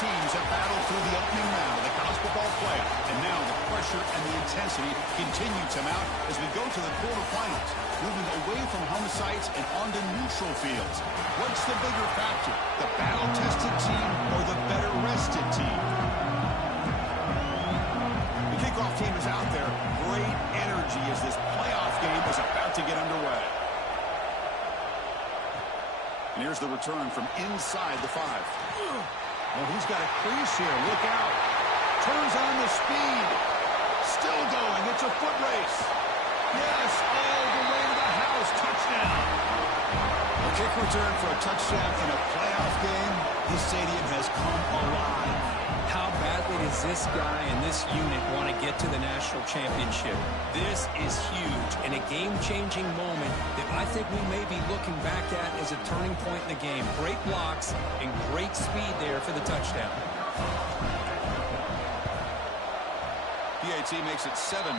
teams have battled through the opening round of the college football playoff, and now the pressure and the intensity continue to mount as we go to the quarterfinals, moving away from home sites and onto neutral fields. What's the bigger factor, the battle-tested team or the better-rested team? The kickoff team is out there. Great energy as this playoff game is about to get underway. And here's the return from inside the 5. Oh, he's got a crease here. Look out. Turns on the speed. Still going. It's a foot race. Yes, all the way to the house. Touchdown. A kick return for a touchdown in a playoff game. This stadium has come alive. How badly does this guy and this unit want to get to the national championship? This is huge and a game-changing moment that I think we may be looking back at as a turning point in the game. Great blocks and great speed there for the touchdown. PAT makes it 7-0.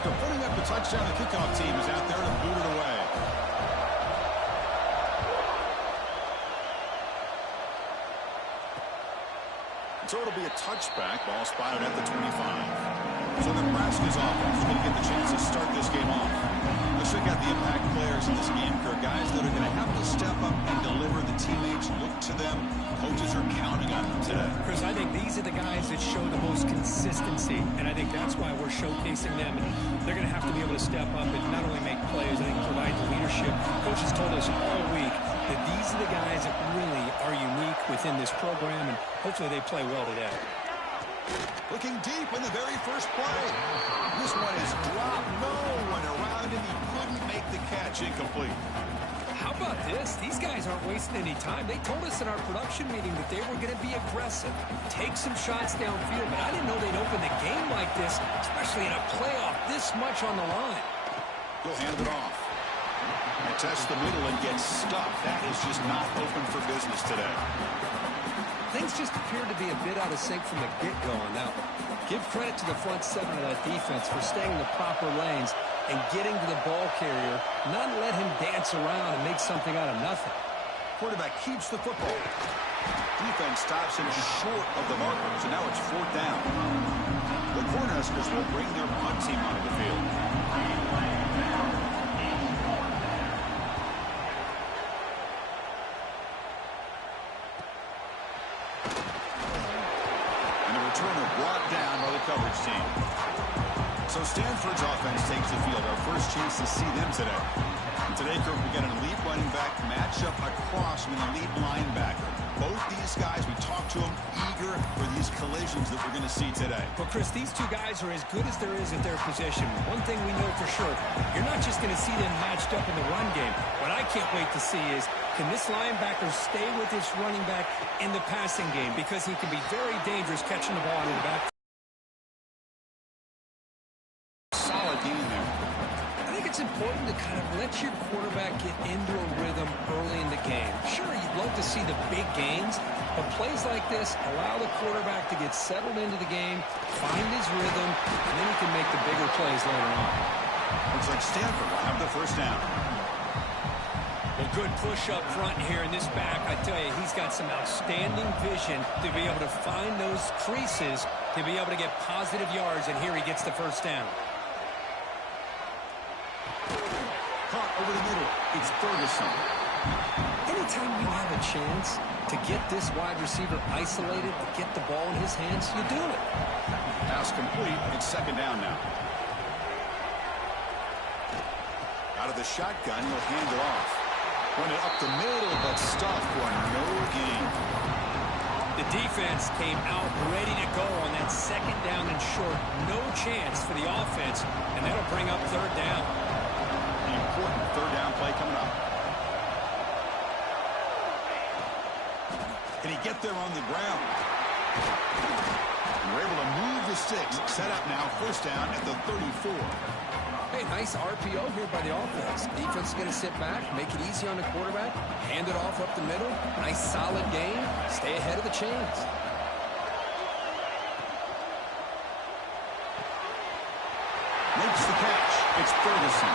After putting up the touchdown, the kickoff team is out there to boot it away. So it'll be a touchback. Ball spotted at the 25. So Nebraska's offense is going to get the chance to start this game off. Let's check out the impact players in this game. There are guys that are going to have to step up and deliver. The teammates look to them. Coaches are counting on them today. Chris, I think these are the guys that show the most consistency, and I think that's why we're showcasing them. And they're going to have to be able to step up and not only make plays, I think provide the leadership. Coaches told us all week that these are the guys that really are unique within this program, and hopefully they play well today. Looking deep in the very first play. This one is dropped. No one around him. He couldn't make the catch. Incomplete. How about this? These guys aren't wasting any time. They told us in our production meeting that they were going to be aggressive, take some shots downfield, but I didn't know they'd open the game like this, especially in a playoff this much on the line. He'll hand it off. And test the middle and get stuffed. That is just not open for business today. Things just appeared to be a bit out of sync from the get-go on that one. Give credit to the front 7 of that defense for staying in the proper lanes and getting to the ball carrier, not let him dance around and make something out of nothing. Quarterback keeps the football. Defense stops him short of the markers, and now it's 4th down. The Cornhuskers will bring their punt team onto the field. Brought down by the coverage team. So Stanford's offense takes the field. Our first chance to see them today. And today, Kirk, we got an elite running back matchup across with an elite linebacker. Both these guys, we talked to them, eager for these collisions that we're going to see today. Well, Chris, these two guys are as good as there is at their position. One thing we know for sure, you're not just going to see them matched up in the run game. What I can't wait to see is, can this linebacker stay with this running back in the passing game? Because he can be very dangerous catching the ball in the back. Solid game there. I think it's important to kind of let your quarterback get into a rhythm early in the game. Sure, you'd love to see the big gains, but plays like this allow the quarterback to get settled into the game, find his rhythm, and then he can make the bigger plays later on. Looks like Stanford will have the first down. A good push up front here in this back. I tell you, he's got some outstanding vision to be able to find those creases, to be able to get positive yards, and here he gets the first down. Caught over the middle. It's Ferguson. Anytime you have a chance to get this wide receiver isolated, to get the ball in his hands, you do it. Pass complete. It's 2nd down now. Out of the shotgun, he'll hand it off. Run it up the middle, but stuffed for no gain. The defense came out ready to go on that 2nd down and short. No chance for the offense, and that'll bring up 3rd down. An important 3rd down play coming up. Can he get there on the ground? And we're able to move the sticks. Set up now, 1st down at the 34. Hey, nice RPO here by the offense. Defense is going to sit back, make it easy on the quarterback, hand it off up the middle. Nice solid game. Stay ahead of the chains. Makes the catch. It's Ferguson.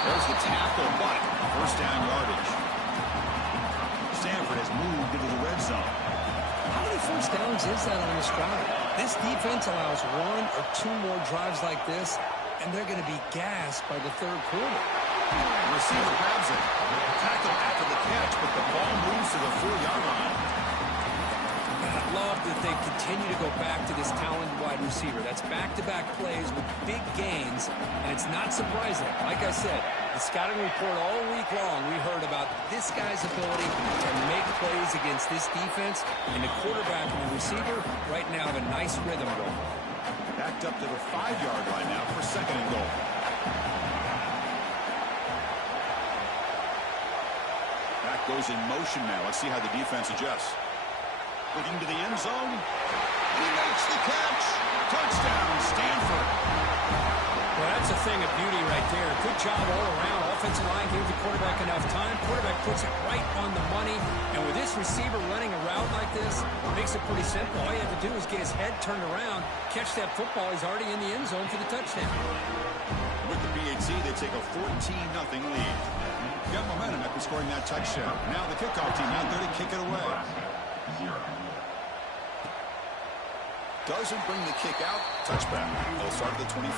There's the tackle, but first down yardage. Stanford has moved into the red zone. How many first downs is that on this drive? This defense allows 1 or 2 more drives like this, and they're going to be gassed by the third quarter. The receiver grabs it. Tackle after the catch, but the ball moves to the 4-yard line. I love that they continue to go back to this talented wide receiver. That's back-to-back plays with big gains, and it's not surprising. Like I said, the scouting report all week long, we heard about this guy's ability to make plays against this defense, and the quarterback and the receiver right now have a nice rhythm going. Backed up to the 5-yard line now for second and goal. Back goes in motion now. Let's see how the defense adjusts. Looking to the end zone. He makes the catch. Touchdown, Stanford. Well, that's a thing of beauty right there. Good job all around. Offensive line gave the quarterback enough time. Quarterback puts it right on the money. And with this receiver running a route like this, it makes it pretty simple. All you have to do is get his head turned around, catch that football. He's already in the end zone for the touchdown. With the PAT, they take a 14-0 lead. Got momentum after scoring that touchdown. Now the kickoff team out there to kick it away. Doesn't bring the kick out. Touchback. They'll start at the 25.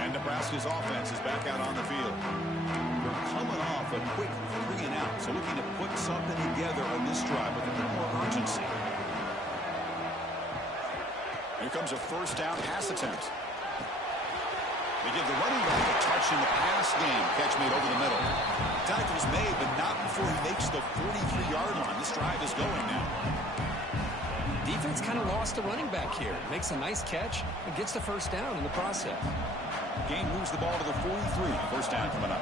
And Nebraska's offense is back out on the field. They're coming off a quick 3-and-out, so looking to put something together on this drive with a little more urgency. Here comes a first down pass attempt. They give the running back a touch in the pass game. Catch made over the middle. Tackle's made, but not before he makes the 43-yard line. This drive is going now. Defense kind of lost the running back here. Makes a nice catch and gets the first down in the process. Game moves the ball to the 43. First down coming up.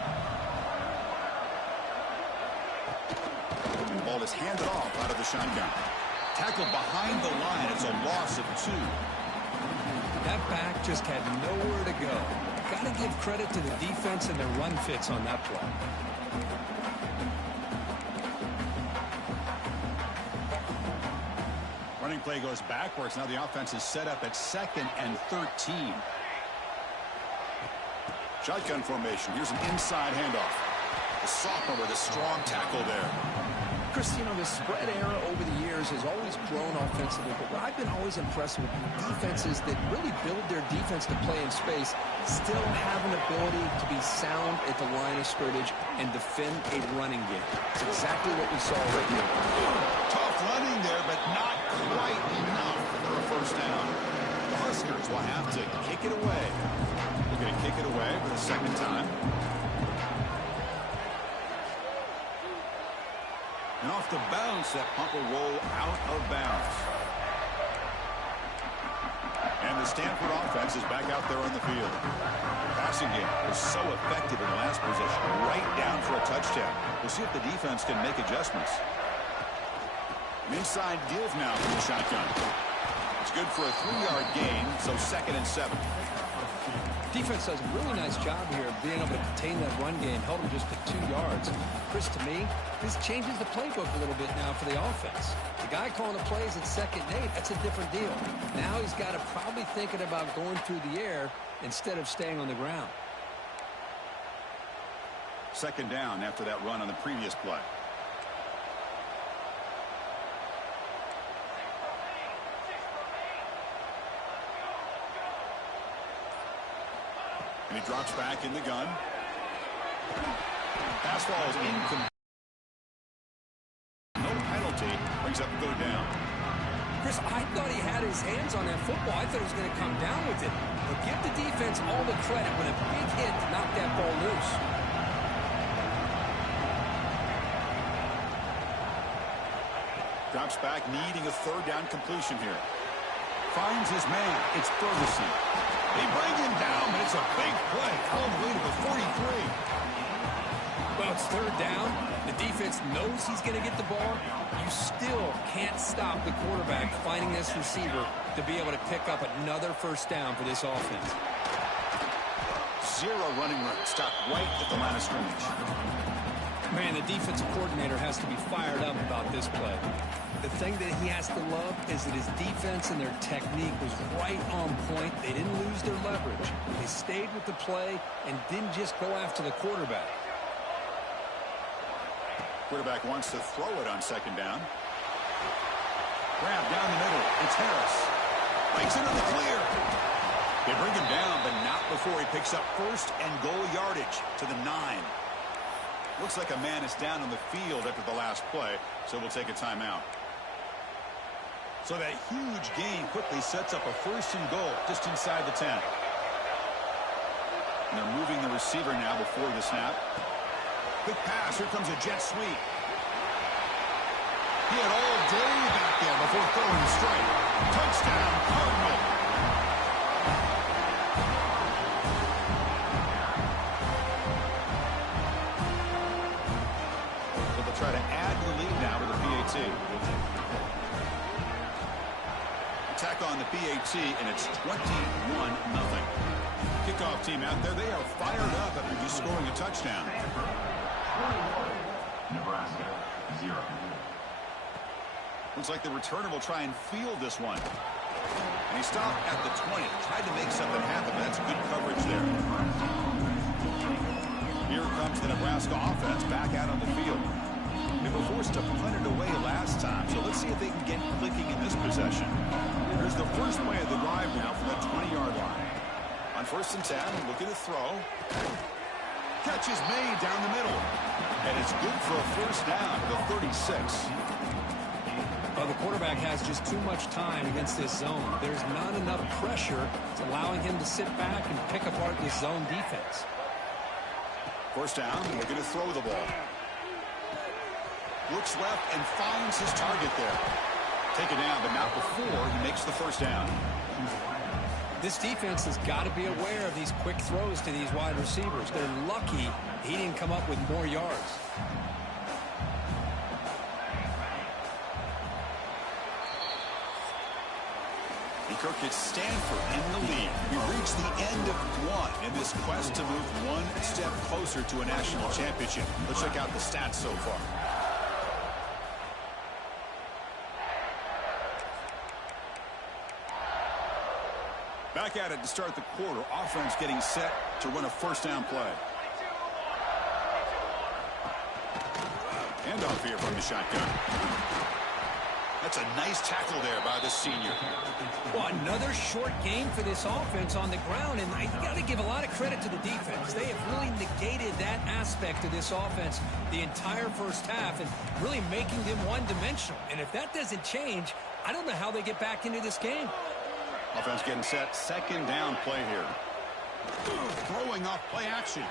The ball is handed off out of the shotgun. Tackled behind the line. It's a loss of 2. That back just had nowhere to go. Got to give credit to the defense and their run fits on that play. Running play goes backwards. Now the offense is set up at 2nd and 13. Shotgun formation. Here's an inside handoff. The sophomore with a strong tackle there. Chris, you know, the spread era over the years has always grown offensively, but what I've been always impressed with defenses that really build their defense to play in space still have an ability to be sound at the line of scrimmage and defend a running game. It's exactly what we saw right here. Tough running there, but not quite enough for a first down. The Huskers will have to kick it away. They're going to kick it away for the second time. And off the bounce, that punt will roll out of bounds. And the Stanford offense is back out there on the field. Passing game was so effective in the last possession, right down for a touchdown. We'll see if the defense can make adjustments. An inside give now from the shotgun. It's good for a 3-yard gain, so 2nd and 7. Defense does a really nice job here of being able to contain that run game, held them just to 2 yards. Chris, to me, this changes the playbook a little bit now for the offense. The guy calling the plays at 2nd and 8, that's a different deal. Now he's got to probably thinking about going through the air instead of staying on the ground. 2nd down after that run on the previous play. And he drops back in the gun. Pass ball is incomplete. No penalty. Brings up 3rd down. Chris, I thought he had his hands on that football. I thought he was going to come down with it. But give the defense all the credit with a big hit to knock that ball loose. Drops back, needing a 3rd down completion here. Finds his man. It's Ferguson. They bring him down, but it's a big play. All the way to the 43. Well, it's 3rd down. The defense knows he's going to get the ball. You still can't stop the quarterback finding this receiver to be able to pick up another first down for this offense. 0 running room. Stopped right at the line of scrimmage. Man, the defensive coordinator has has to be fired up about this play. The thing that he has to love is that his defense and their technique was right on point. They didn't lose their leverage. They stayed with the play and didn't just go after the quarterback. Quarterback wants to throw it on second down. Grab down the middle. It's Harris. Breaks into the clear. They bring him down, but not before he picks up first and goal yardage to the 9. Looks like a man is down on the field after the last play, so we'll take a timeout. So that huge gain quickly sets up a first and goal just inside the 10. And they're moving the receiver now before the snap. Quick pass. Here comes a jet sweep. He had all day back there before throwing straight. Touchdown, Cardinal. So they'll try to add to the lead now with the PAT. Attack on the PAT, and it's 21-0. Kickoff team out there. They are fired up after just scoring a touchdown. Nebraska, 0. Looks like the returner will try and field this one. And he stopped at the 20. Tried to make something happen, but that's good coverage there. Here comes the Nebraska offense back out on the field. They were forced to punt it away last time, so let's see if they can get clicking in this possession. Here's the first play of the drive now from the 20-yard line. On first and 10, looking to throw. Catch is made down the middle. And it's good for a first down to the 36. Well, the quarterback has just too much time against this zone. There's not enough pressure. It's allowing him to sit back and pick apart this zone defense. First down, looking to throw the ball. Looks left and finds his target there. Taken down, but not before he makes the first down. This defense has got to be aware of these quick throws to these wide receivers. They're lucky he didn't come up with more yards. Kirk gets Stanford in the lead. We reached the end of one in this quest to move one step closer to a national championship. Let's check out the stats so far. Back at it to start the quarter. Offense getting set to run a first down play. Handoff here from the shotgun. That's a nice tackle there by the senior. Well, another short game for this offense on the ground, and I got to give a lot of credit to the defense. They have really negated that aspect of this offense the entire first half and really making them one-dimensional. And if that doesn't change, I don't know how they get back into this game. Offense getting set. Second down play here. Throwing off play action.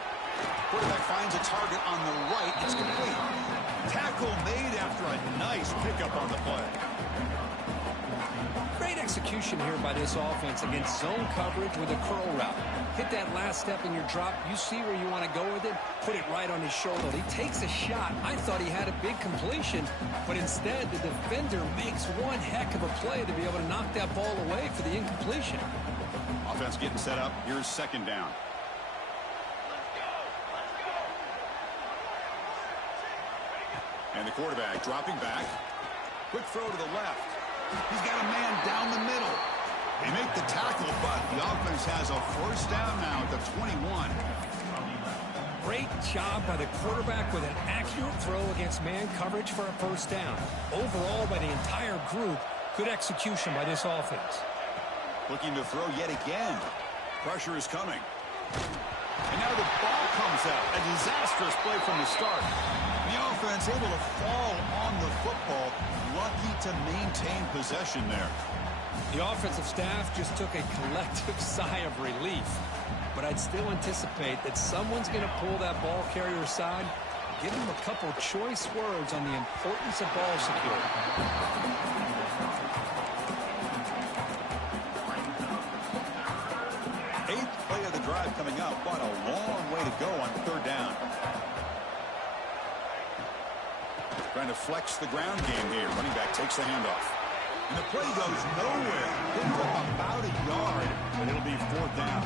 Quarterback finds a target on the right. It's complete. Tackle made after a nice pickup on the play. Great execution here by this offense against zone coverage with a curl route. Hit that last step in your drop. You see where you want to go with it. Put it right on his shoulder. He takes a shot. I thought he had a big completion, but instead the defender makes one heck of a play to be able to knock that ball away for the incompletion. Offense getting set up. Here's second down. And the quarterback dropping back. Quick throw to the left. He's got a man down the middle. They make the tackle, but the offense has a first down now at the 21. Great job by the quarterback with an accurate throw against man coverage for a first down. Overall, by the entire group, good execution by this offense. Looking to throw yet again. Pressure is coming. And now the ball comes out. A disastrous play from the start. The offense able to fall on the football. Lucky to maintain possession there. The offensive staff just took a collective sigh of relief. But I'd still anticipate that someone's going to pull that ball carrier aside, give him a couple choice words on the importance of ball security. Eighth play of the drive coming up. What a long way to go on third down. Trying to flex the ground game here. Running back takes the handoff. And the play goes nowhere. Picked up about a yard, but it'll be fourth down.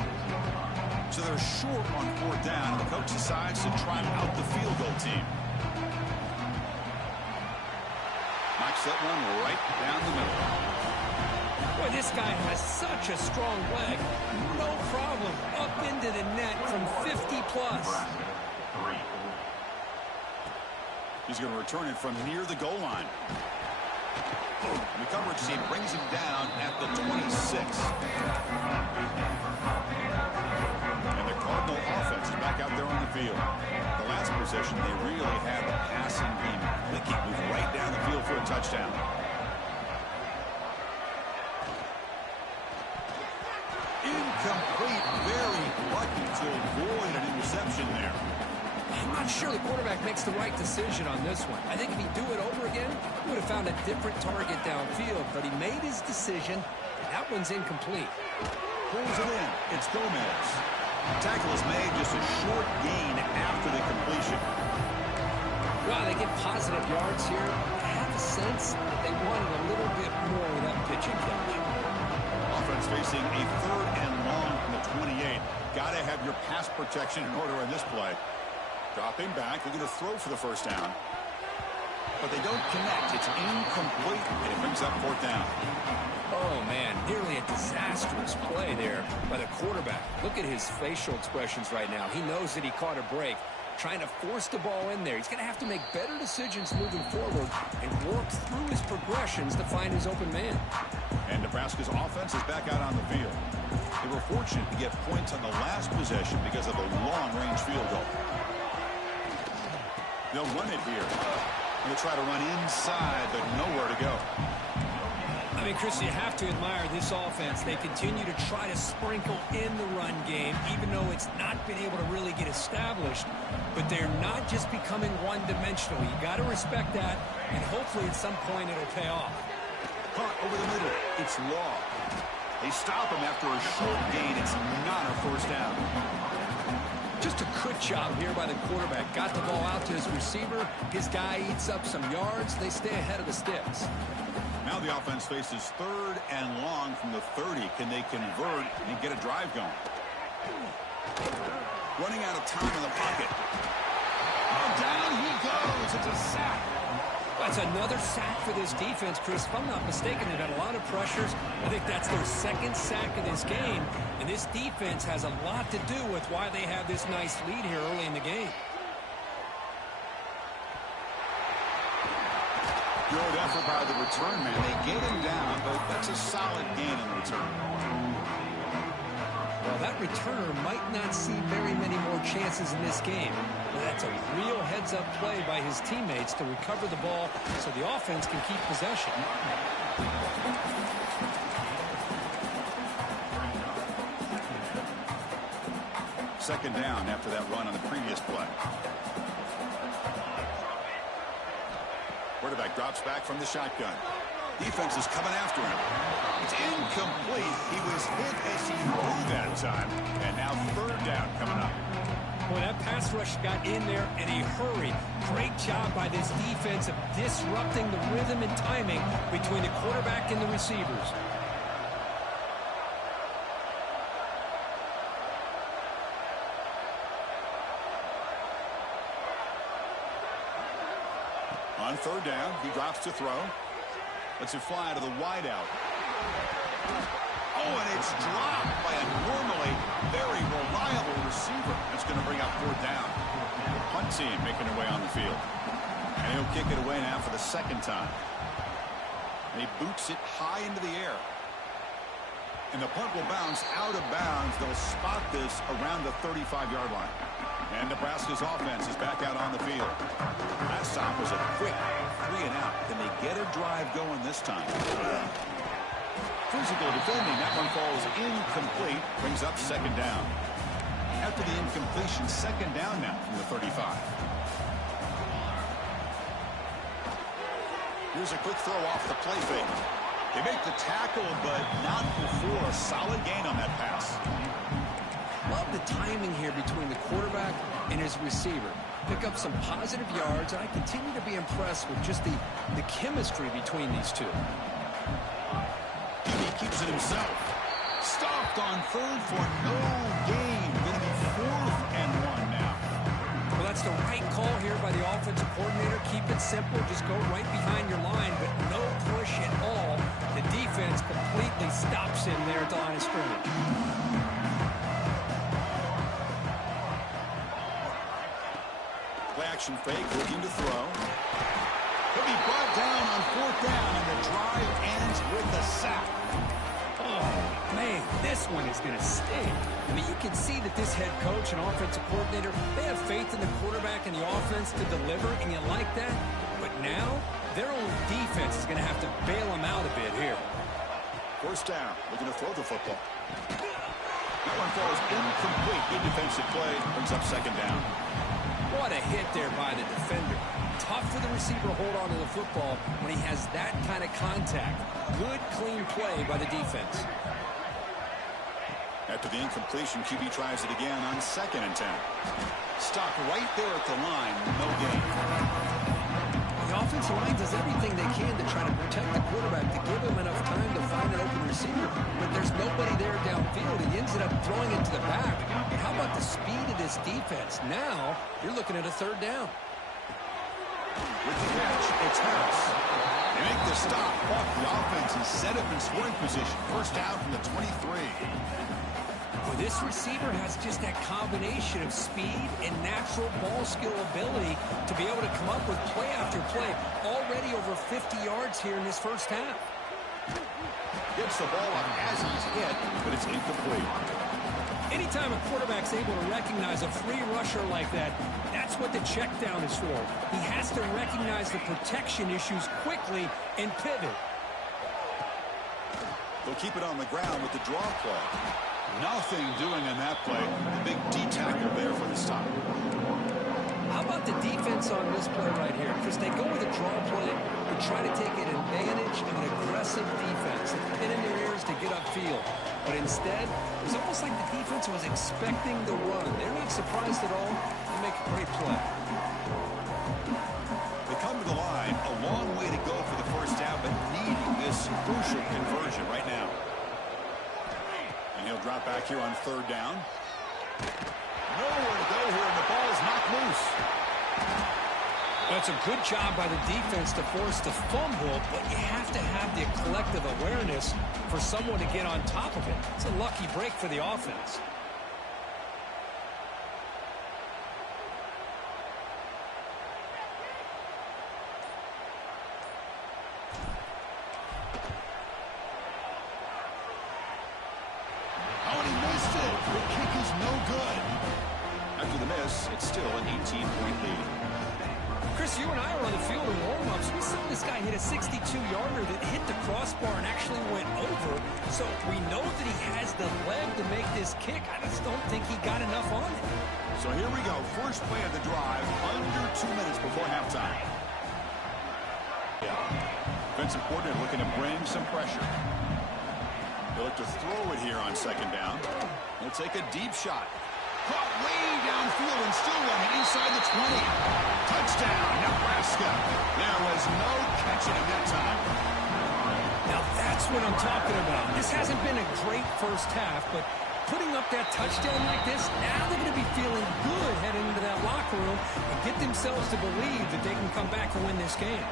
So they're short on fourth down. The coach decides to try out the field goal team. Knocks that one right down the middle. Boy, this guy has such a strong leg. No problem. Up into the net from 50 plus. He's going to return it from near the goal line. And the coverage team brings him down at the 26. And the Cardinal offense is back out there on the field. The last possession, they really had the passing game clicking, moved right down the field for a touchdown. Incomplete, very lucky to avoid an interception there. I'm not sure the quarterback makes the right decision on this one. I think if he'd do it over again, he would have found a different target downfield, but he made his decision, and that one's incomplete. Pulls it in. It's Gomez. Tackle is made, just a short gain after the completion. Well, they get positive yards here. I have a sense that they wanted a little bit more with that pitch and catch. Offense facing a 3rd and long from the 28. Got to have your pass protection in order in this play. Dropping back, they're going to throw for the first down. But they don't connect. It's incomplete, and it brings up 4th down. Oh, man, nearly a disastrous play there by the quarterback. Look at his facial expressions right now. He knows that he caught a break, trying to force the ball in there. He's going to have to make better decisions moving forward and work through his progressions to find his open man. And Nebraska's offense is back out on the field. They were fortunate to get points on the last possession because of a long-range field goal. They'll run it here. They'll try to run inside, but nowhere to go. I mean, Chris, you have to admire this offense. They continue to try to sprinkle in the run game, even though it's not been able to really get established. But they're not just becoming one-dimensional. You got to respect that, and hopefully at some point it'll pay off. Punt over the middle. It's Law. They stop him after a short gain. It's not a first down. Just a good job here by the quarterback. Got the ball out to his receiver. His guy eats up some yards. They stay ahead of the sticks. Now the offense faces 3rd and long from the 30. Can they convert and get a drive going? Running out of time in the pocket. Oh, down he goes. It's a sack. That's another sack for this defense, Chris. If I'm not mistaken, they've had a lot of pressures. I think that's their 2nd sack of this game. And this defense has a lot to do with why they have this nice lead here early in the game. Good effort by the return man. They get him down, but that's a solid gain in the return. Well, that returner might not see very many more chances in this game. But that's a real heads-up play by his teammates to recover the ball so the offense can keep possession. 2nd down after that run on the previous play. Quarterback drops back from the shotgun. Defense is coming after him. It's incomplete. He was hit as he threw that time. And now 3rd down coming up. Well, that pass rush got in there in a hurry. Great job by this defense of disrupting the rhythm and timing between the quarterback and the receivers. On 3rd down, he drops to throw. Lets it fly to the wideout. Oh, and it's dropped by a normally very reliable receiver. That's going to bring up 4th down. The punt team making their way on the field. And he'll kick it away now for the 2nd time. And he boots it high into the air. And the punt will bounce out of bounds. They'll spot this around the 35-yard line. And Nebraska's offense is back out on the field. That stop was a quick 3 and out. Can they get a drive going this time? Physical defending. That one falls incomplete. Brings up 2nd down. After the incompletion, 2nd down now from the 35. Here's a quick throw off the play fake. They make the tackle, but not before a solid gain on that pass. Love the timing here between the quarterback and his receiver. Pick up some positive yards, and I continue to be impressed with just the chemistry between these two. He keeps it himself. Stopped on 3rd for no gain. Going to be 4th and 1 now. Well, that's the right call here by the offensive coordinator. Keep it simple. Just go right behind your line, but no push at all. The defense completely stops him there at the line of scrimmage. Play action fake, looking to throw. He'll be brought down on 4th down, and the drive ends with a sack. Oh, man, this one is going to sting. I mean, you can see that this head coach and offensive coordinator, they have faith in the quarterback and the offense to deliver, and you like that. But now, their own defense is going to have to bail them out a bit here. 1st down, looking to throw the football. That one falls incomplete. Good defensive play, brings up 2nd down. What a hit there by the defender. Tough for the receiver to hold on to the football when he has that kind of contact. Good, clean play by the defense. After the incompletion, QB tries it again on 2nd and 10. Stop right there at the line. No gain. The offensive line does everything they can to try to protect the quarterback, to give him enough time to find an open receiver. But there's nobody there downfield. He ends up throwing it to the back. But how about the speed of this defense? Now, you're looking at a 3rd down. With the catch, it's Harris. They make the stop. Off the offense is set up in scoring position. 1st down from the 23. Well, this receiver has just that combination of speed and natural ball skill ability to be able to come up with play after play. Already over 50 yards here in this 1st half. Gets the ball up as he's hit, but it's incomplete. Anytime a quarterback's able to recognize a free rusher like that, that's what the check down is for. He has to recognize the protection issues quickly and pivot. They'll keep it on the ground with the draw play. Nothing doing on that play. The big D-tackle there for the stop. How about the defense on this play right here? Because they go with a draw play and try to take an advantage of an aggressive defense. They pin in their ears to get upfield. But instead, it was almost like the defense was expecting the run. They're not surprised at all. They make a great play. They come to the line. A long way to go for the 1st down, but needing this crucial conversion right now. And he'll drop back here on 3rd down. Nowhere to go here, and the ball is knocked loose. That's a good job by the defense to force the fumble, but you have to have the collective awareness for someone to get on top of it. It's a lucky break for the offense. Oh, and he missed it. The kick is no good. After the miss, it's still an 18-point lead. Chris, you and I were on the field in warm-ups. We saw this guy hit a 62-yarder that hit the crossbar and actually went over. So we know that he has the leg to make this kick. I just don't think he got enough on it. So here we go. First play of the drive, under 2 minutes before halftime. Defensive coordinator looking to bring some pressure. They'll look to throw it here on 2nd down. They'll take a deep shot. Caught way downfield and still running inside the 20. Touchdown, Nebraska. There was no catching him that time. Now that's what I'm talking about. This hasn't been a great 1st half, but putting up that touchdown like this, now they're going to be feeling good heading into that locker room and get themselves to believe that they can come back and win this game.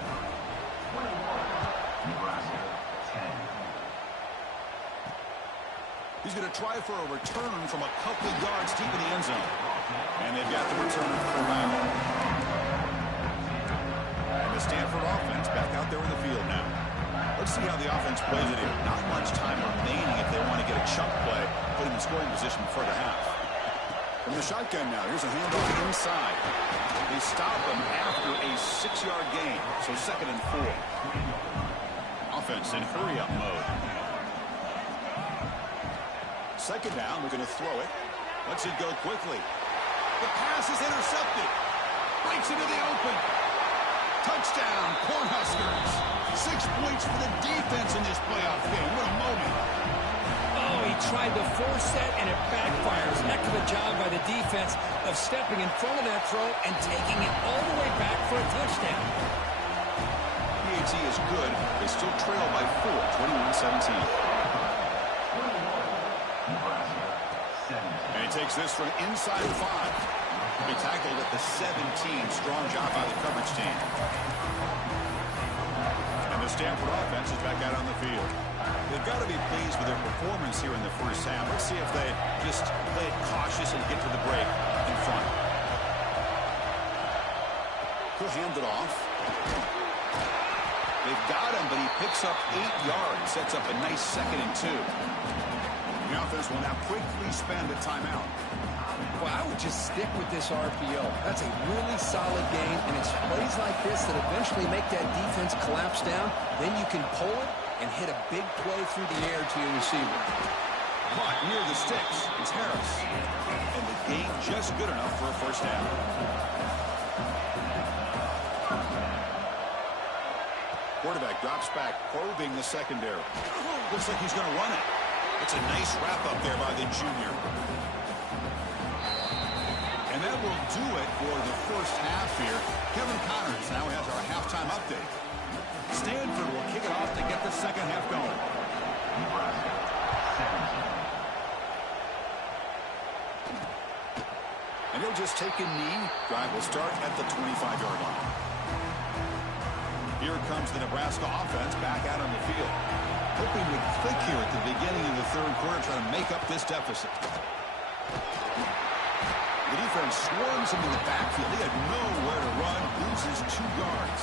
Nebraska, 10. He's going to try for a return from a couple of yards deep in the end zone. And they've got the return for a back. And the Stanford offense back out there in the field now. Let's see how the offense plays it here. Not much time remaining if they want to get a chunk play, put him in scoring position for the half. From the shotgun now, here's a handoff inside. They stop him after a 6-yard gain, so 2nd and 4. Offense in hurry-up mode. 2nd down, we're going to throw it. Lets it go quickly. The pass is intercepted. Breaks into the open. Touchdown, Cornhuskers. 6 points for the defense in this playoff game. What a moment. Oh, he tried to force that, and it backfires. Heck of a job by the defense of stepping in front of that throw and taking it all the way back for a touchdown. PAT is good. They still trail by 4, 21-17. And he takes this from inside 5. He tackled at the 17. Strong job by the coverage team. And the Stanford offense is back out on the field. They've got to be pleased with their performance here in the first half. Let's see if they just play it cautious and get to the break in front. He'll hand it off. They've got him, but he picks up 8 yards. Sets up a nice 2nd and 2. The offense will now quickly spend a timeout. Well, I would just stick with this RPO. That's a really solid game, and it's plays like this that eventually make that defense collapse down. Then you can pull it and hit a big play through the air to your receiver. Caught near the sticks. It's Harris. And the gain just good enough for a first down. Quarterback drops back, probing the secondary. Looks like he's going to run it. It's a nice wrap up there by the junior. And that will do it for the first half here. Kevin Connors now has our halftime update. Stanford will kick it off to get the second half going. Nebraska 17. And he'll just take a knee. Drive will start at the 25-yard line. Here comes the Nebraska offense back out on the field. Hoping to click here at the beginning of the third quarter, trying to make up this deficit. The defense swarms him in the backfield. He had nowhere to run, loses 2 yards.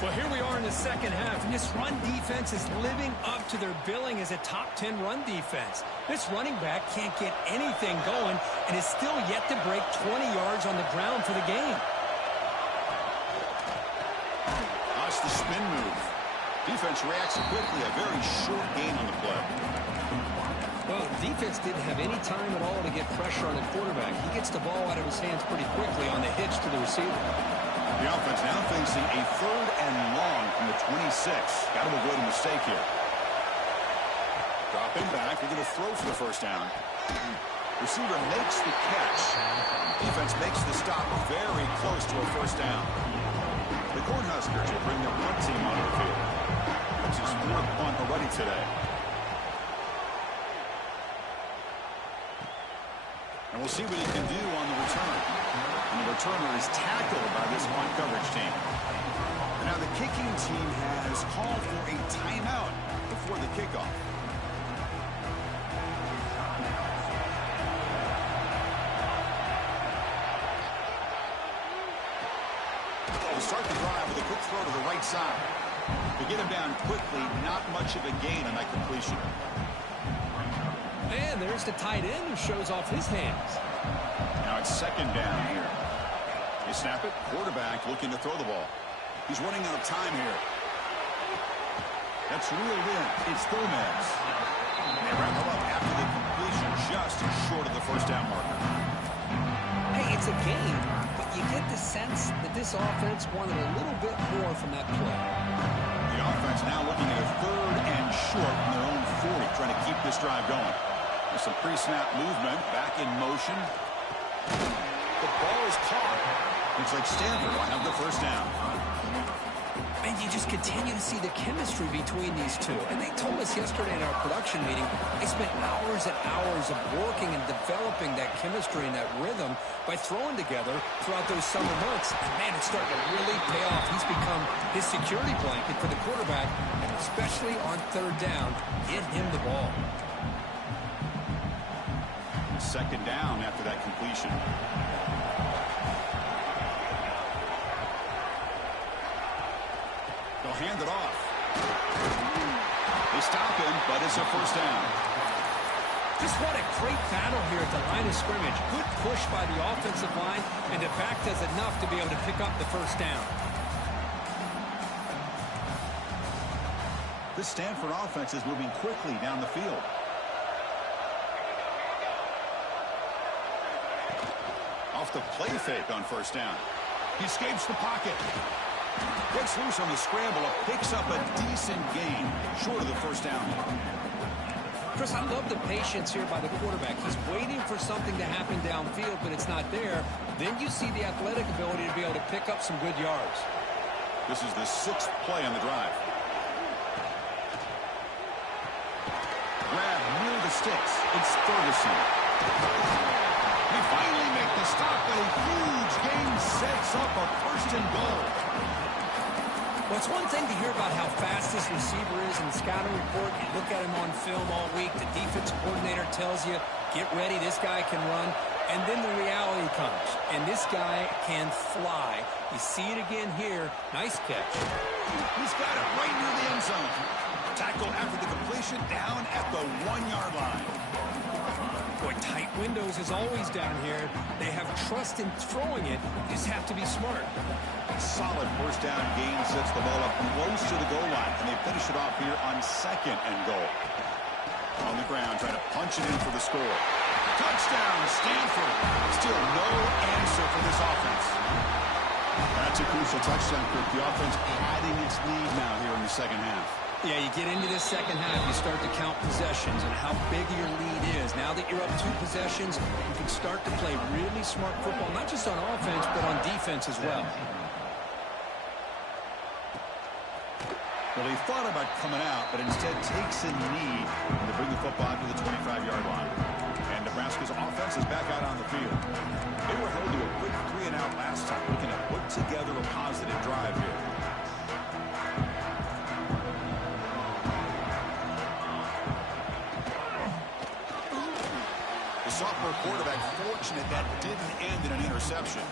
Well, here we are in the second half, and this run defense is living up to their billing as a top 10 run defense. This running back can't get anything going and is still yet to break 20 yards on the ground for the game. Watch the spin move. Defense reacts quickly. A very short gain on the play. Well, defense didn't have any time at all to get pressure on the quarterback. He gets the ball out of his hands pretty quickly on the hitch to the receiver. The offense now facing a 3rd and long from the 26. Got to avoid a mistake here. Dropping back. They're going to throw for the first down. Receiver makes the catch. Defense makes the stop very close to a first down. The Cornhuskers will bring their punt team on the field. It's his 4th punt already today. And we'll see what he can do on the return. And the returner is tackled by this punt coverage team. And now the kicking team has called for a timeout before the kickoff. To start the drive with a quick throw to the right side. To get him down quickly, not much of a gain on that completion. And there's the tight end who shows off his hands. Now it's 2nd down here. They snap it. Quarterback looking to throw the ball. He's running out of time here. That's reeled in. It's Gomez. They wrap him up after the completion, just short of the first down marker. Hey, it's a game, but you get the sense that this offense wanted a little bit more from that play. The offense now looking at a 3rd and short from their own 40, trying to keep this drive going. There's some pre-snap movement, back in motion. The ball is caught. Looks like Stanford will have the first down. And you just continue to see the chemistry between these two. And they told us yesterday in our production meeting, they spent hours and hours of working and developing that chemistry and that rhythm by throwing together throughout those summer months. And man, it's starting to really pay off. He's become his security blanket for the quarterback, and especially on 3rd down, get him the ball. 2nd down after that completion. They'll hand it off. They stop him, but it's a first down. Just what a great battle here at the line of scrimmage. Good push by the offensive line, and the back does enough to be able to pick up the first down. This Stanford offense is moving quickly down the field. Off the play fake on first down. He escapes the pocket. Gets loose on the scramble. Picks up a decent gain. Short of the first down. Chris, I love the patience here by the quarterback. He's waiting for something to happen downfield, but it's not there. Then you see the athletic ability to be able to pick up some good yards. This is the 6th play on the drive. Grab near the sticks. It's Ferguson. They finally make the stop, but a huge gain sets up a first and goal. Well, it's one thing to hear about how fast this receiver is in the scouting report. You look at him on film all week. The defensive coordinator tells you, get ready, this guy can run. And then the reality comes, and this guy can fly. You see it again here. Nice catch. He's got it right near the end zone. Tackle after the completion down at the 1-yard line. Boy, tight windows is always down here. They have trust in throwing it. You just have to be smart. Solid first down gain sets the ball up close to the goal line, and they finish it off here on 2nd and goal. On the ground, trying to punch it in for the score. Touchdown, Stanford. Still no answer for this offense. That's a crucial touchdown, Kirk. The offense padding its lead now here in the second half. Yeah, you get into this second half, you start to count possessions and how big your lead is. Now that you're up 2 possessions, you can start to play really smart football, not just on offense, but on defense as well. Well, he thought about coming out, but instead takes a knee to bring the football to the 25-yard line. And Nebraska's offense is back out on the field. They were held to a quick 3-and-out last time, looking to put together a positive drive here. The sophomore quarterback fortunate that didn't end in an interception.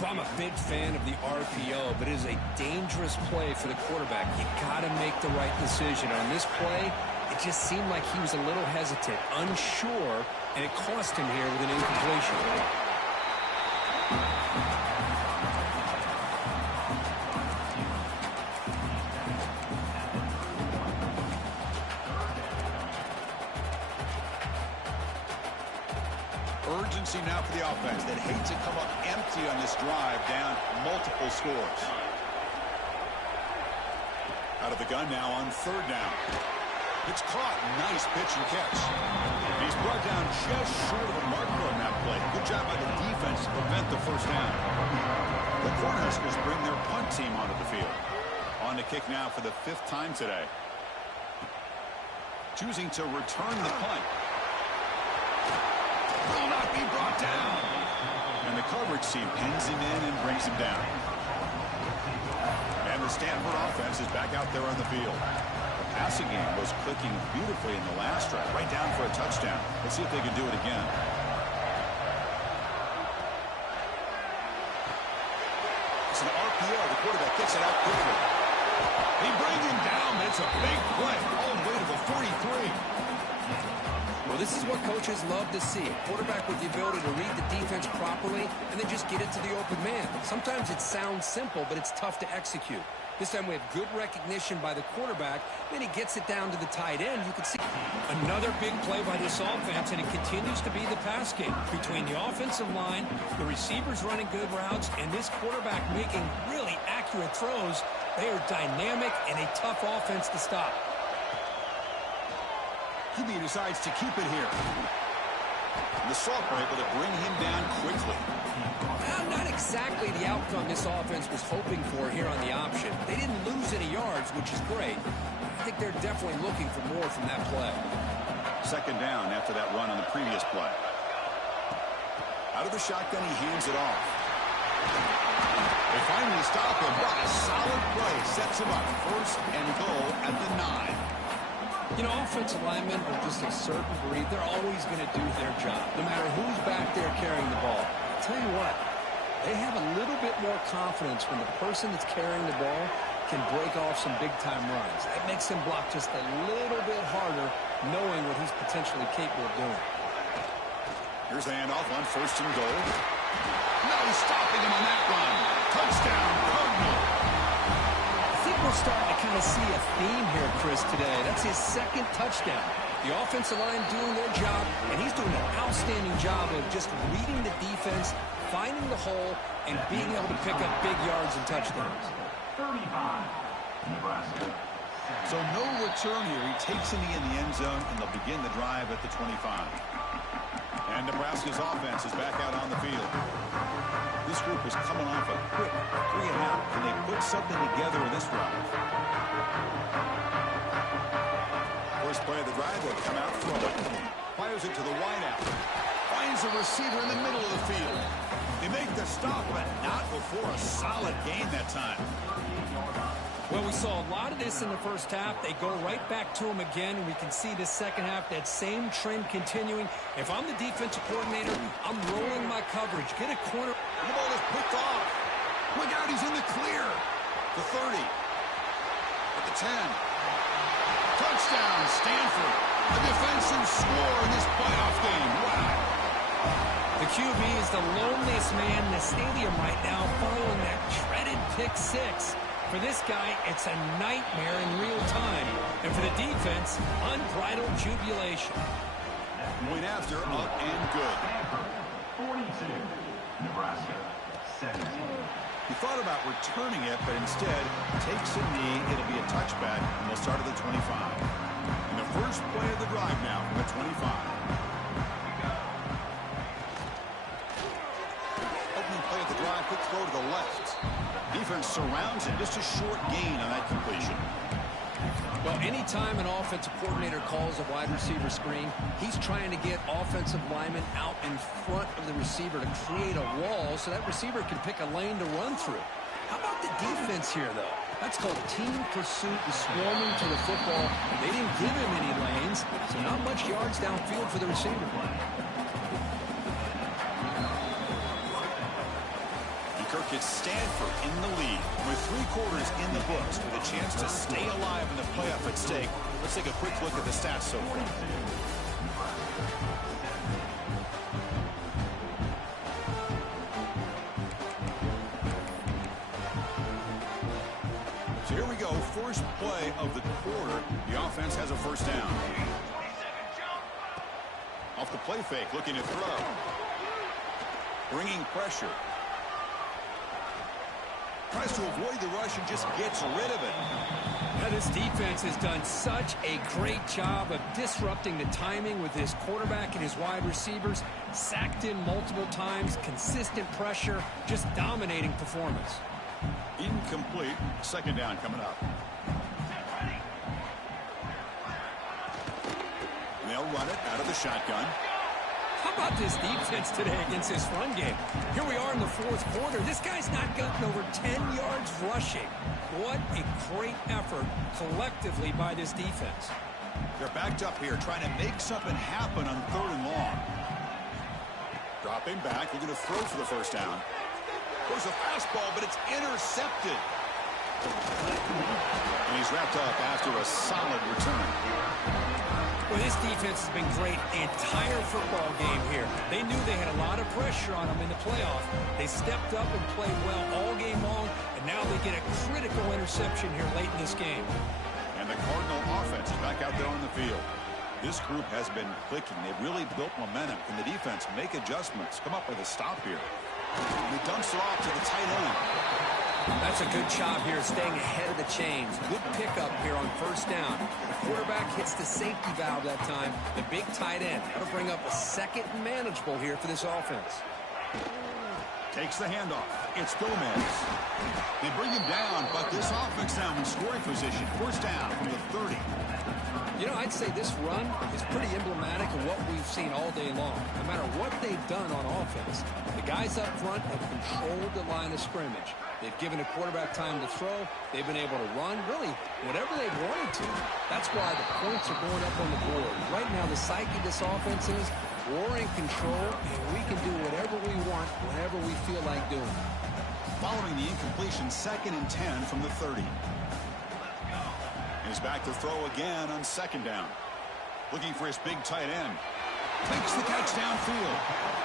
Well, I'm a big fan of the RPO, but it is a dangerous play for the quarterback. You got to make the right decision. On this play, it just seemed like he was a little hesitant, unsure, and it cost him here with an incompletion. Urgency now for the offense. They'd hate to come up empty on this drive, down multiple scores. Out of the gun now on 3rd down. It's caught. Nice pitch and catch. He's brought down just short of a marker on that play. Good job by the defense to prevent the first down. The Cornhuskers bring their punt team onto the field. On to kick now for the 5th time today. Choosing to return the punt. Will not be brought down. And the coverage team pins him in and brings him down. And the Stanford offense is back out there on the field. The passing game was clicking beautifully in the last drive, right down for a touchdown. Let's see if they can do it again. It's an RPO. The quarterback gets it out quickly. They bring him down, but it's a big play all the way to the 43. Well, this is what coaches love to see. A quarterback with the ability to read the defense properly and then just get it to the open man. Sometimes it sounds simple, but it's tough to execute. This time we have good recognition by the quarterback. Then he gets it down to the tight end. You can see Another big play by this offense, and it continues to be the pass game between the offensive line, the receivers running good routes, and this quarterback making really accurate throws. They are dynamic and a tough offense to stop. He decides to keep it here. And the sophomore able to bring him down quickly. Not exactly the outcome this offense was hoping for here on the option. They didn't lose any yards, which is great. I think they're definitely looking for more from that play. 2nd down after that run on the previous play. Out of the shotgun, he hands it off. They finally stop him. What a solid play. Sets him up 1st and goal at the 9. You know, offensive linemen are just a certain breed. They're always going to do their job, no matter who's back there carrying the ball. I'll tell you what, they have a little bit more confidence when the person that's carrying the ball can break off some big-time runs. That makes him block just a little bit harder, knowing what he's potentially capable of doing. Here's the handoff on 1st and goal. No stopping him on that run. Touchdown, Cardinal. I think we're starting to kind of see a theme here, Chris, today. That's his 2nd touchdown. The offensive line doing their job, and he's doing an outstanding job of just reading the defense, finding the hole, and being able to pick up big yards and touchdowns. 35, Nebraska. So no return here. He takes a knee in the end zone, and they'll begin the drive at the 25. And Nebraska's offense is back out on the field. This group is coming off a quick 3-and-out. Can they put something together in this drive? First play of the drive, they'll come out throwing. Fires it to the wideout. finds a receiver in the middle of the field. They make the stop, but not before a solid gain that time. Well, we saw a lot of this in the first half. They go right back to him again, and we can see the second half, that same trend continuing. If I'm the defensive coordinator, I'm rolling my coverage. Get a corner. And the ball is picked off. Look out, he's in the clear. The 30. At the 10. Touchdown, Stanford. A defensive score in this playoff game. Wow. The QB is the loneliest man in the stadium right now following that dreaded pick six. For this guy, it's a nightmare in real time. And for the defense, unbridled jubilation. Point after, up and good. 42. Nebraska 17. He thought about returning it, but instead takes a knee. It'll be a touchback, and they'll start at the 25. And the first play of the drive now from the 25. Opening play of the drive, quick throw to the left. Defense surrounds him. Just a short gain on that completion. Well, anytime an offensive coordinator calls a wide receiver screen, he's trying to get offensive linemen out in front of the receiver to create a wall so that receiver can pick a lane to run through. How about the defense here, though? That's called team pursuit and swarming to the football. They didn't give him any lanes, so not much yards downfield for the receiver. Kirk gets Stanford in the lead with 3 quarters in the books with a chance to stay alive in the playoff at stake. Let's take a quick look at the stats so far. So here we go. First play of the quarter. The offense has a first down. Off the play fake, looking to throw. Bringing pressure. Tries to avoid the rush and just gets rid of it. Now, this defense has done such a great job of disrupting the timing with his quarterback and his wide receivers. Sacked him multiple times, consistent pressure, just dominating performance. Incomplete. Second down coming up. They'll run it out of the shotgun. How about this defense today against this run game? Here we are in the fourth quarter. This guy's not gotten over 10 yards rushing. What a great effort collectively by this defense. They're backed up here trying to make something happen on 3rd and long. Dropping back, looking to throw for the first down. There's a fastball, but it's intercepted. And he's wrapped up after a solid return. Well, this defense has been great the entire football game here. They knew they had a lot of pressure on them in the playoff. They stepped up and played well all game long, and now they get a critical interception here late in this game. And the Cardinal offense is back out there on the field. This group has been clicking. They've really built momentum. Can the defense make adjustments? Come up with a stop here. He dumps it off to the tight end. That's a good job here, staying ahead of the chains. Good pickup here on first down. The quarterback hits the safety valve that time. The big tight end. That'll bring up a second and manageable here for this offense. Takes the handoff. It's Gomez. They bring him down, but this offense now in scoring position. First down from the 30. You know, I'd say this run is pretty emblematic of what we've seen all day long. No matter what they've done on offense, the guys up front have controlled the line of scrimmage. They've given a quarterback time to throw. They've been able to run, really, whatever they wanted to. That's why the points are going up on the board. Right now, the psyche of this offense is we're in control, and we can do whatever we want, whenever we feel like doing. Following the incompletion, 2nd and 10 from the 30. He's back to throw again on 2nd down. Looking for his big tight end. Makes the catch downfield.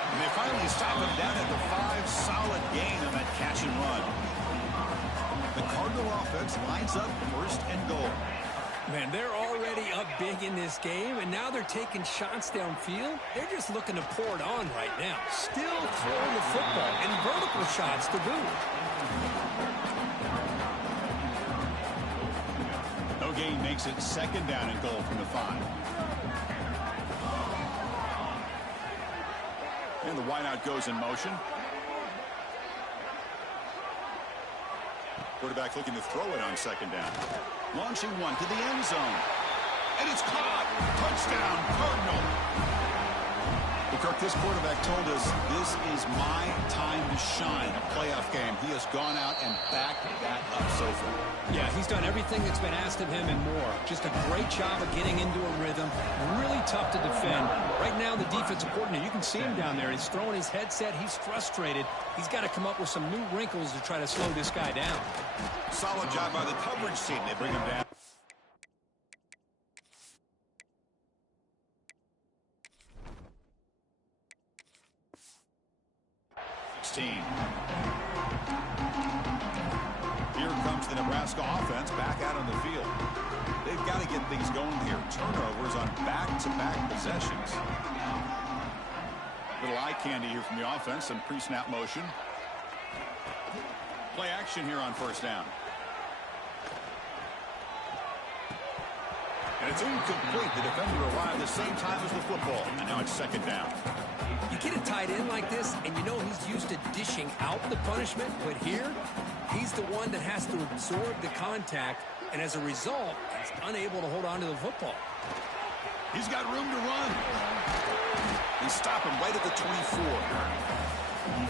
And they finally stop him down at the 5. Solid gain on that catch and run. The Cardinal offense lines up 1st and goal. Man, they're already up big in this game, and now they're taking shots downfield. They're just looking to pour it on right now. Still throwing the football, and vertical shots to boot. No gain makes it 2nd down and goal from the 5. And the wideout goes in motion. Quarterback looking to throw it on 2nd down. Launching one to the end zone. And it's caught. Touchdown, Cardinal. Well, Kirk, this quarterback told us this is my time to shine, a playoff game. He has gone out and backed that up so far. Yeah, he's done everything that's been asked of him and more. Just a great job of getting into a rhythm. Really tough to defend. Right now, the defensive coordinator, you can see him down there. He's throwing his headset. He's frustrated. He's got to come up with some new wrinkles to try to slow this guy down. Solid job by the coverage team. They bring him down. Here comes the Nebraska offense back out on the field. They've got to get things going here. Turnovers on back-to-back possessions. Little eye candy here from the offense. Some pre-snap motion. Play action here on first down. And it's incomplete. The defender arrived at the same time as the football. And now it's second down. You get a tight end like this, and you know he's used to dishing out the punishment, but here, he's the one that has to absorb the contact, and as a result, he's unable to hold on to the football. He's got room to run. They stop him right at the 24.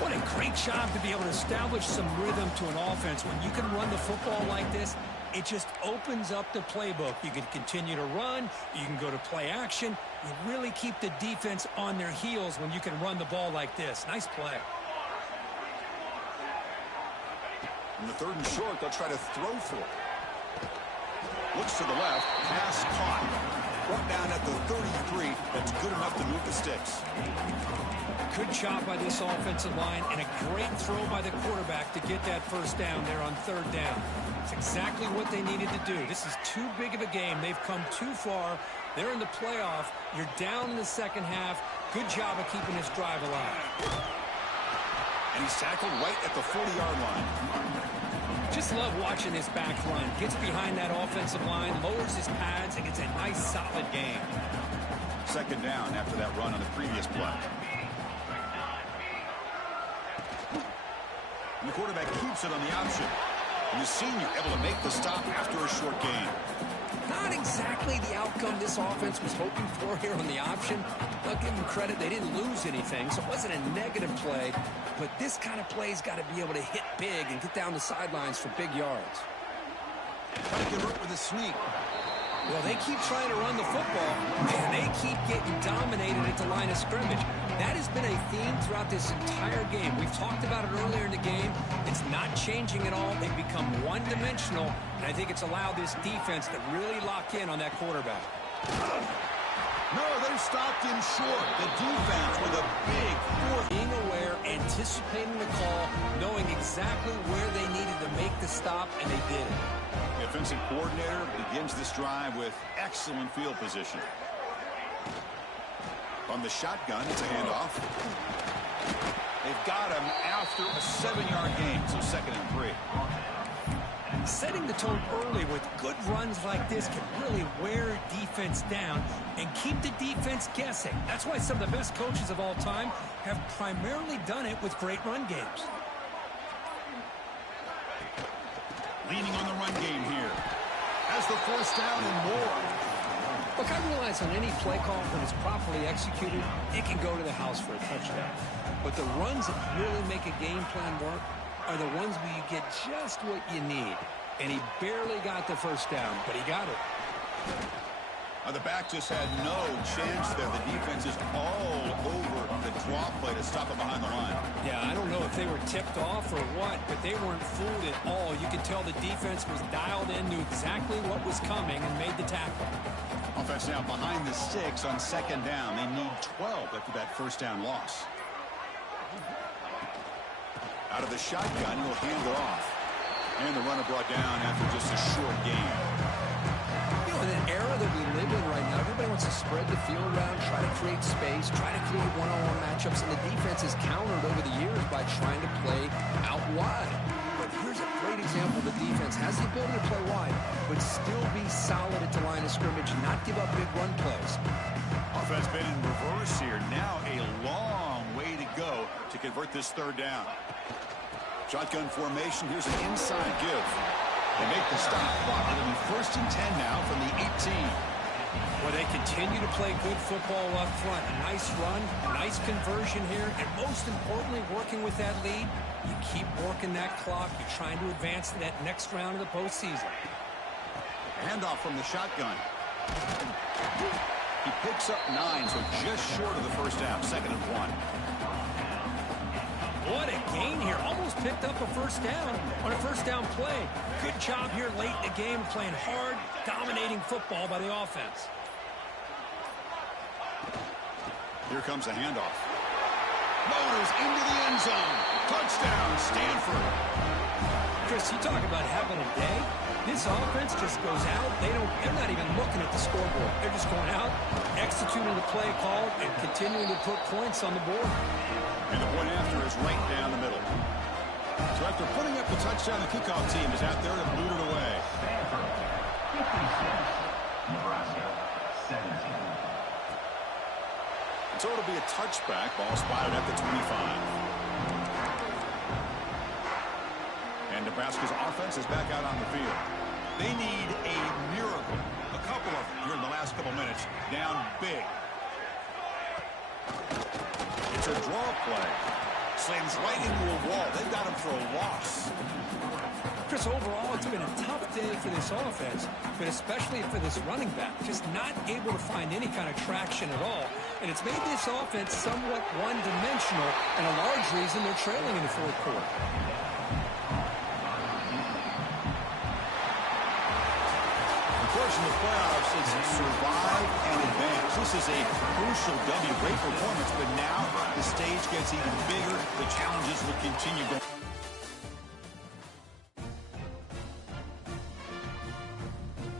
What a great job to be able to establish some rhythm to an offense. When you can run the football like this, it just opens up the playbook. You can continue to run. You can go to play action. You really keep the defense on their heels when you can run the ball like this. Nice play. In the third and short, they'll try to throw for it. Looks to the left. Pass caught. Brought down at the 33. That's good enough to move the sticks. Good job by this offensive line and a great throw by the quarterback to get that first down there on third down. It's exactly what they needed to do. This is too big of a game. They've come too far. They're in the playoff. You're down in the second half. Good job of keeping this drive alive. And he's tackled right at the 40-yard line. Just love watching this back run. Gets behind that offensive line, lowers his pads, and gets a nice, solid game. Second down after that run on the previous play. And the quarterback keeps it on the option. And the senior able to make the stop after a short gain. Not exactly the outcome this offense was hoping for here on the option. I'll give them credit. They didn't lose anything, so it wasn't a negative play. But this kind of play's got to be able to hit big and get down the sidelines for big yards. Trying to convert with a sneak. Well, they keep trying to run the football, and they keep getting dominated at the line of scrimmage. That has been a theme throughout this entire game. We've talked about it earlier in the game. It's not changing at all. They've become one-dimensional, and I think it's allowed this defense to really lock in on that quarterback. No, they've stopped him short. The defense with a big fourth. Being aware, anticipating the call, knowing exactly where they needed to make the stop, and they did it. The offensive coordinator begins this drive with excellent field position. From the shotgun, it's a handoff. They've got him after a 7-yard gain, so 2nd and 3. Setting the tone early with good runs like this can really wear defense down and keep the defense guessing. That's why some of the best coaches of all time have primarily done it with great run games. Leaning on the run game here. Has the first down and more. Look, I realize on any play call, when it's properly executed, it can go to the house for a touchdown. But the runs that really make a game plan work are the ones where you get just what you need. And he barely got the first down, but he got it. The back just had no chance there. The defense is all over the draw play to stop him behind the line. Yeah, I don't know if they were tipped off or what, but they weren't fooled at all. You could tell the defense was dialed in, knew exactly what was coming, and made the tackle. Offense now behind the 6 on 2nd down. They need 12 after that first down loss. Out of the shotgun, he'll hand it off. And the runner brought down after just a short gain. You know, in an era that we live in right now, everybody wants to spread the field around, try to create space, try to create one-on-one matchups, and the defense has countered over the years by trying to play out wide. But here's a great example. The defense has the ability to play wide, but still be solid at the line of scrimmage and not give up big run plays. Offense been in reverse here. Now a long way to go to convert this third down. Shotgun formation. Here's an inside give. They make the stop. It'll be 1st and 10 now from the 18. Well, they continue to play good football up front. A nice run, a nice conversion here, and most importantly, working with that lead, you keep working that clock. You're trying to advance to that next round of the postseason. Handoff from the shotgun. He picks up 9, so just short of the first half. 2nd and 1. What a gain here. Almost picked up a first down on a first down play. Good job here late in the game, playing hard, dominating football by the offense. Here comes a handoff. Motors into the end zone. Touchdown, Stanford. Chris, you talk about having a day. This offense just goes out. They're not even looking at the scoreboard. They're just going out, executing the play call, and continuing to put points on the board. And the point after is right down the middle. So after putting up the touchdown, the kickoff team is out there to boot it away. Stanford, 56. Nebraska, 17. So it'll be a touchback. Ball spotted at the 25. And Nebraska's offense is back out on the field. They need a miracle. A couple of them here in the last couple minutes. Down big. It's a draw play. Slams right into a wall. They've got him for a loss. Chris, overall, it's been a tough day for this offense, but especially for this running back. Just not able to find any kind of traction at all. And it's made this offense somewhat one-dimensional, and a large reason they're trailing in the fourth quarter. Of course, in the playoffs, it's survive and advance. This is a crucial W. Great performance, but now the stage gets even bigger. The challenges will continue going.